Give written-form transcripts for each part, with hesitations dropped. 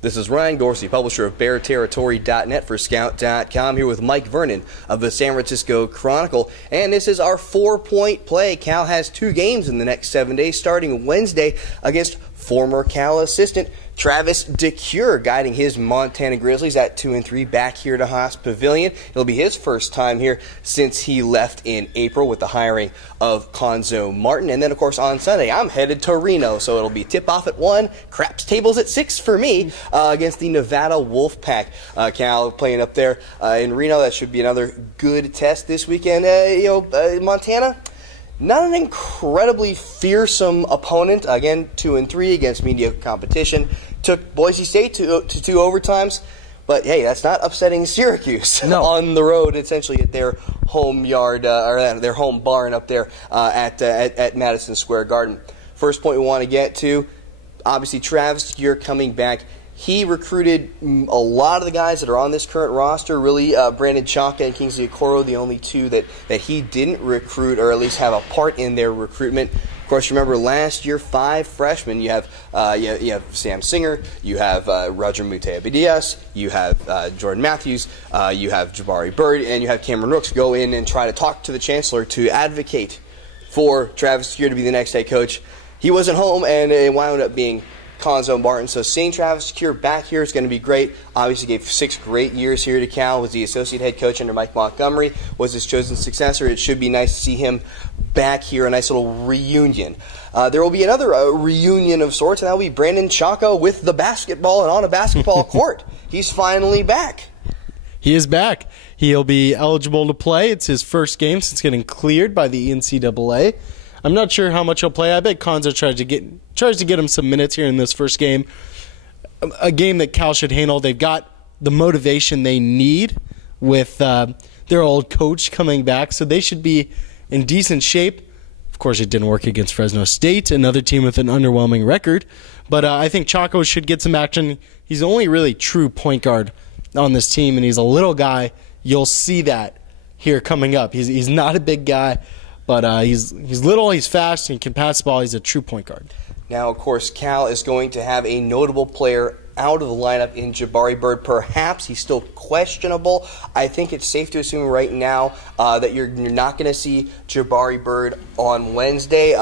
This is Ryan Dorsey, publisher of BearTerritory.net for Scout.com, here with Mike Vernon of the San Francisco Chronicle. And this is our 4-point play. Cal has 2 games in the next 7 days, starting Wednesday against former Cal assistant Travis DeCuire, guiding his Montana Grizzlies at 2-3 back here to Haas Pavilion. It'll be his first time here since he left in April with the hiring of Cuonzo Martin. And then, of course, on Sunday, I'm headed to Reno, so it'll be tip-off at 1, craps tables at 6 for me against the Nevada Wolfpack. Cal playing up there in Reno. That should be another good test this weekend. Montana, not an incredibly fearsome opponent. Again, 2-3 against mediocre competition. Took Boise State to 2 overtimes. But, hey, that's not upsetting Syracuse on the road, essentially at their home yard, or their home barn up there at Madison Square Garden. First point we want to get to, obviously Travis DeCuire coming back. He recruited a lot of the guys that are on this current roster. Really, Brandon Chauca and Kingsley Okoro, the only 2 that he didn't recruit, or at least have a part in their recruitment. Of course, remember last year, 5 freshmen. You have Sam Singer, you have Roger Mutea-Bedias, you have Jordan Matthews, you have Jabari Bird, and you have Cameron Rooks go in and try to talk to the chancellor to advocate for Travis DeCuire to be the next head coach. He wasn't home, and it wound up being Cuonzo Martin. So seeing Travis DeCuire back here is going to be great. Obviously gave 6 great years here to Cal, was the associate head coach under Mike Montgomery, was his chosen successor. It should be nice to see him back here, a nice little reunion. There will be another reunion of sorts, and that will be Brandon Chauca with the basketball and on a basketball court. He's finally back. He is back. He'll be eligible to play. It's his first game since getting cleared by the NCAA. I'm not sure how much he'll play. I bet Cuonzo tries to get him some minutes here in this first game. A game that Cal should handle. They've got the motivation they need with their old coach coming back, so they should be in decent shape. Of course, it didn't work against Fresno State, another team with an underwhelming record. But I think Chauca should get some action. He's the only really true point guard on this team, and he's a little guy. You'll see that here coming up. He's not a big guy, but he's little, he's fast, and he can pass the ball. He's a true point guard. Now, of course, Cal is going to have a notable player out of the lineup in Jabari Bird. Perhaps he's still questionable. I think it's safe to assume right now that you're not going to see Jabari Bird on Wednesday.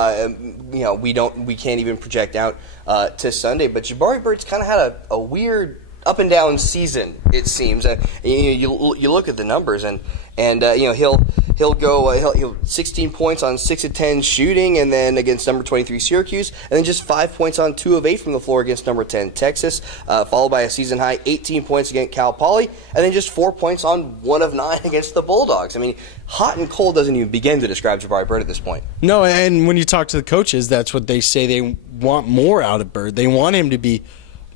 We can't even project out to Sunday. But Jabari Bird's kind of had a weird up and down season, it seems. You look at the numbers, and he'll go 16 points on 6 of 10 shooting, and then against number 23 Syracuse, and then just 5 points on 2 of 8 from the floor against number 10 Texas, followed by a season high 18 points against Cal Poly, and then just 4 points on 1 of 9 against the Bulldogs. I mean, hot and cold doesn't even begin to describe Jabari Bird at this point. No, and when you talk to the coaches, that's what they say. They want more out of Bird. They want him to be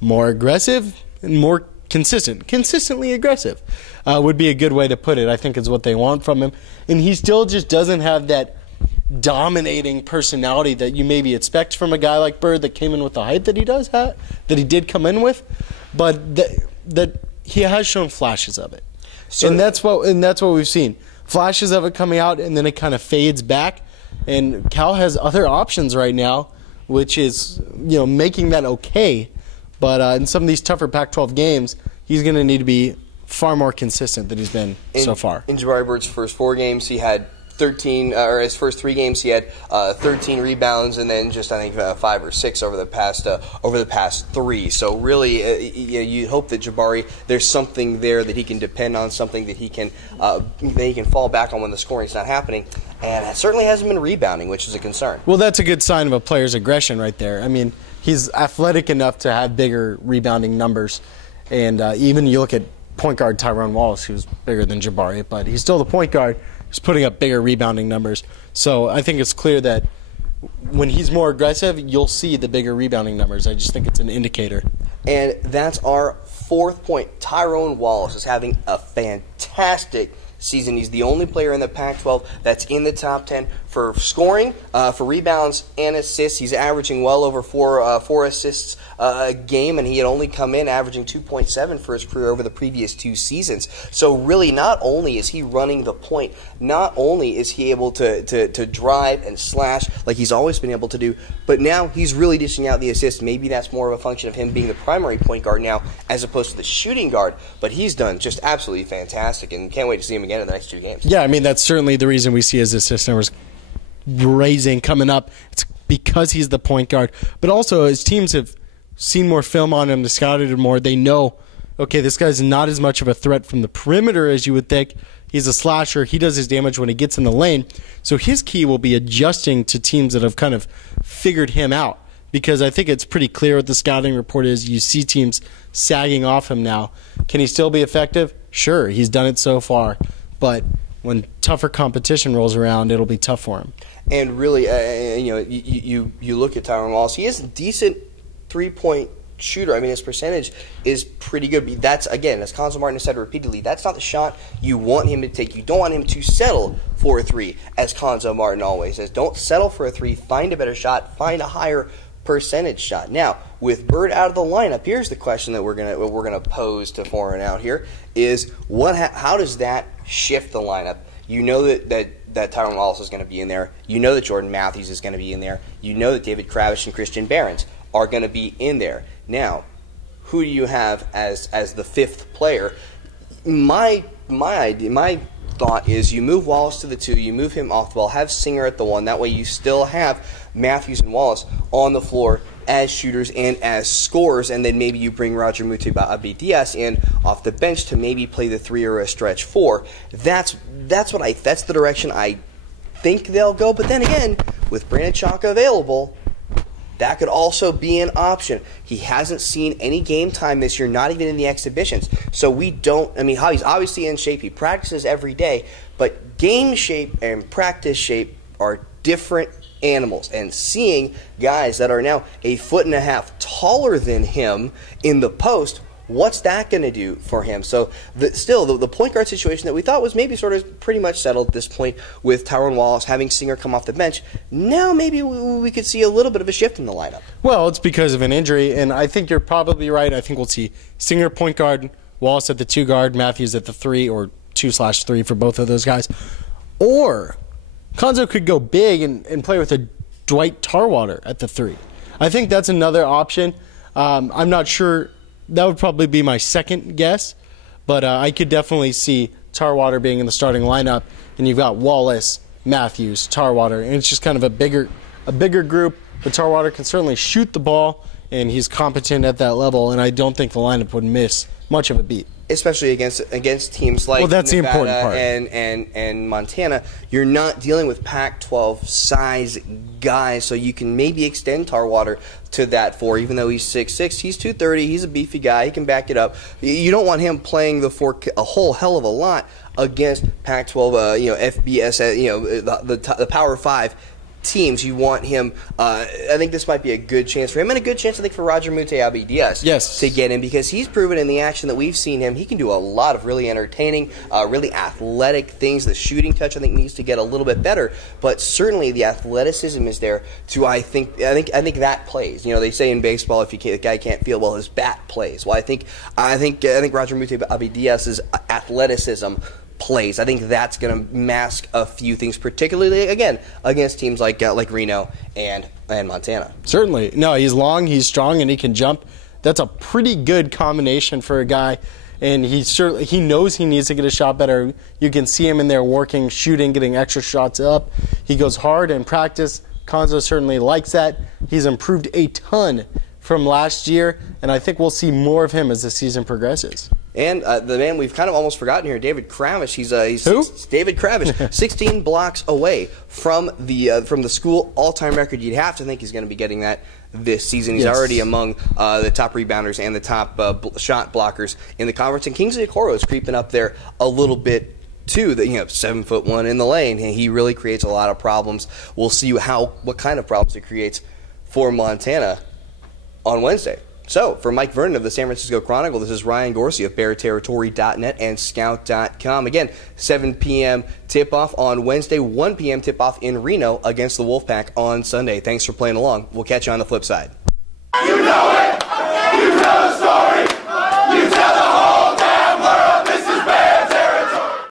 more aggressive and more consistently aggressive would be a good way to put it. I think is what they want from him. And he still just doesn't have that dominating personality that you maybe expect from a guy like Bird that came in with the hype that he does have, that he did come in with, but that he has shown flashes of it. And that's what we've seen. Flashes of it coming out, and then it kind of fades back. And Cal has other options right now, which is making that okay. But in some of these tougher Pac-12 games, he's going to need to be far more consistent than he's been so far. In Jabari Bird's first 4 games, he had 13, or his first 3 games, he had 13 rebounds, and then just, I think, 5 or 6 over the past 3. So really, you hope that Jabari, there's something there that he can depend on, something that he can fall back on when the scoring's not happening. And it certainly hasn't been rebounding, which is a concern. Well, that's a good sign of a player's aggression right there. I mean, he's athletic enough to have bigger rebounding numbers. And even you look at point guard Tyrone Wallace, who's bigger than Jabari, but he's still the point guard. He's putting up bigger rebounding numbers. So I think it's clear that when he's more aggressive, you'll see the bigger rebounding numbers. I just think it's an indicator. And that's our 4th point. Tyrone Wallace is having a fantastic season. He's the only player in the Pac-12 that's in the top 10 for scoring, for rebounds and assists. He's averaging well over four assists a game, and he had only come in averaging 2.7 for his career over the previous 2 seasons. So really, not only is he running the point, not only is he able to drive and slash like he's always been able to do, but now he's really dishing out the assists. Maybe that's more of a function of him being the primary point guard now as opposed to the shooting guard, but he's done just absolutely fantastic, and can't wait to see him again in the next 2 games. Yeah, I mean, that's certainly the reason we see his assist numbers raising, coming up. It's because he's the point guard, but also his teams have seen more film on him, they scouted him more. They know, okay, this guy's not as much of a threat from the perimeter as you would think. He's a slasher. He does his damage when he gets in the lane. So his key will be adjusting to teams that have kind of figured him out, because I think it's pretty clear what the scouting report is. You see teams sagging off him now. Can he still be effective? Sure, he's done it so far. But when tougher competition rolls around, it'll be tough for him. And really, you look at Tyrone Wallace. He is a decent three-point shooter. I mean, his percentage is pretty good. But that's, again, as Conzo Martin has said repeatedly, that's not the shot you want him to take. You don't want him to settle for a 3, as Conzo Martin always says. Don't settle for a 3. Find a better shot. Find a higher percentage shot. Now, with Bird out of the lineup, here's the question that we're gonna pose to Foreign out here is how does that shift the lineup? You know that Tyrone Wallace is going to be in there. You know that Jordan Matthews is going to be in there. You know that David Kravish and Christian Behrens are going to be in there. Now, who do you have as the 5th player? My thought is you move Wallace to the 2, you move him off the ball, have Singer at the 1. That way you still have Matthews and Wallace on the floor as shooters and as scorers, and then maybe you bring Roger Mute-Abdias in off the bench to maybe play the 3 or a stretch 4. That's the direction I think they'll go. But then again, with Brandon Chauca available, that could also be an option. He hasn't seen any game time this year, not even in the exhibitions. So we don't, I mean, he's obviously in shape. He practices every day. But game shape and practice shape are different animals. And seeing guys that are now 1.5 feet taller than him in the post, what's that going to do for him? So the point guard situation that we thought was maybe sort of pretty much settled at this point with Tyrone Wallace having Singer come off the bench, now maybe we could see a little bit of a shift in the lineup. Well, it's because of an injury, and I think you're probably right. I think we'll see Singer point guard, Wallace at the 2 guard, Matthews at the 3, or 2/3 for both of those guys. Or Conzo could go big and play with a Dwight Tarwater at the 3. I think that's another option. I'm not sure. That would probably be my second guess, but I could definitely see Tarwater being in the starting lineup, and you've got Wallace, Matthews, Tarwater, and it's just kind of a bigger group. But Tarwater can certainly shoot the ball, and he's competent at that level, and I don't think the lineup would miss much of a beat. Especially against teams like that's Nevada the important part. and Montana. You're not dealing with Pac-12 size guys, so you can maybe extend Tarwater to that 4, even though he's 6'6". He's 230. He's a beefy guy. He can back it up. You don't want him playing the 4 a whole hell of a lot against Pac-12, FBS, the Power 5 teams. You want him. I think this might be a good chance for him, and a good chance, I think, for Roger Mute-Abdias to get in, because he's proven in the action that we've seen him, he can do a lot of really entertaining, really athletic things. The shooting touch, I think, needs to get a little bit better, but certainly the athleticism is there. I think that plays. They say in baseball, if the guy can't feel well, his bat plays. Well, I think Roger Mute-Abdias' athleticism plays. I think that's going to mask a few things, particularly, again, against teams like Reno and Montana. Certainly. No, he's long, he's strong, and he can jump. That's a pretty good combination for a guy, and he knows he needs to get a shot better. You can see him in there working, shooting, getting extra shots up. He goes hard in practice. Conzo certainly likes that. He's improved a ton from last year, and I think we'll see more of him as the season progresses. And the man we've kind of almost forgotten here, David Kravish. He's Who? David Kravish, 16 blocks away from the school all-time record. You'd have to think he's going to be getting that this seaseason. He's already among the top rebounders and the top shot blockers in the conference. And Kingsley Okoro is creeping up there a little bit too. 7'1" in the lane, and he really creates a lot of problems. We'll see what kind of problems it creates for Montana on Wednesday. So, for Mike Vernon of the San Francisco Chronicle, this is Ryan Gorsey of BearTerritory.net and Scout.com. Again, 7 p.m. tip-off on Wednesday, 1 p.m. tip-off in Reno against the Wolfpack on Sunday. Thanks for playing along. We'll catch you on the flip side. You know it! You know it!